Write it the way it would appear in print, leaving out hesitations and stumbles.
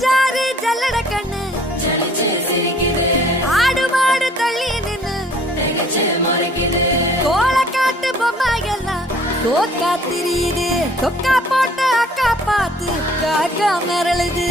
பஞ்சாறு ஜல்லட கண்ணு ஆடு மாடு தள்ளி நின்னு கோலக்காட்டு பொம்மை எல்லாம் தோக்கா திரியுது தொக்கா போட்ட அக்கா பார்த்து காக்கா மிரளுது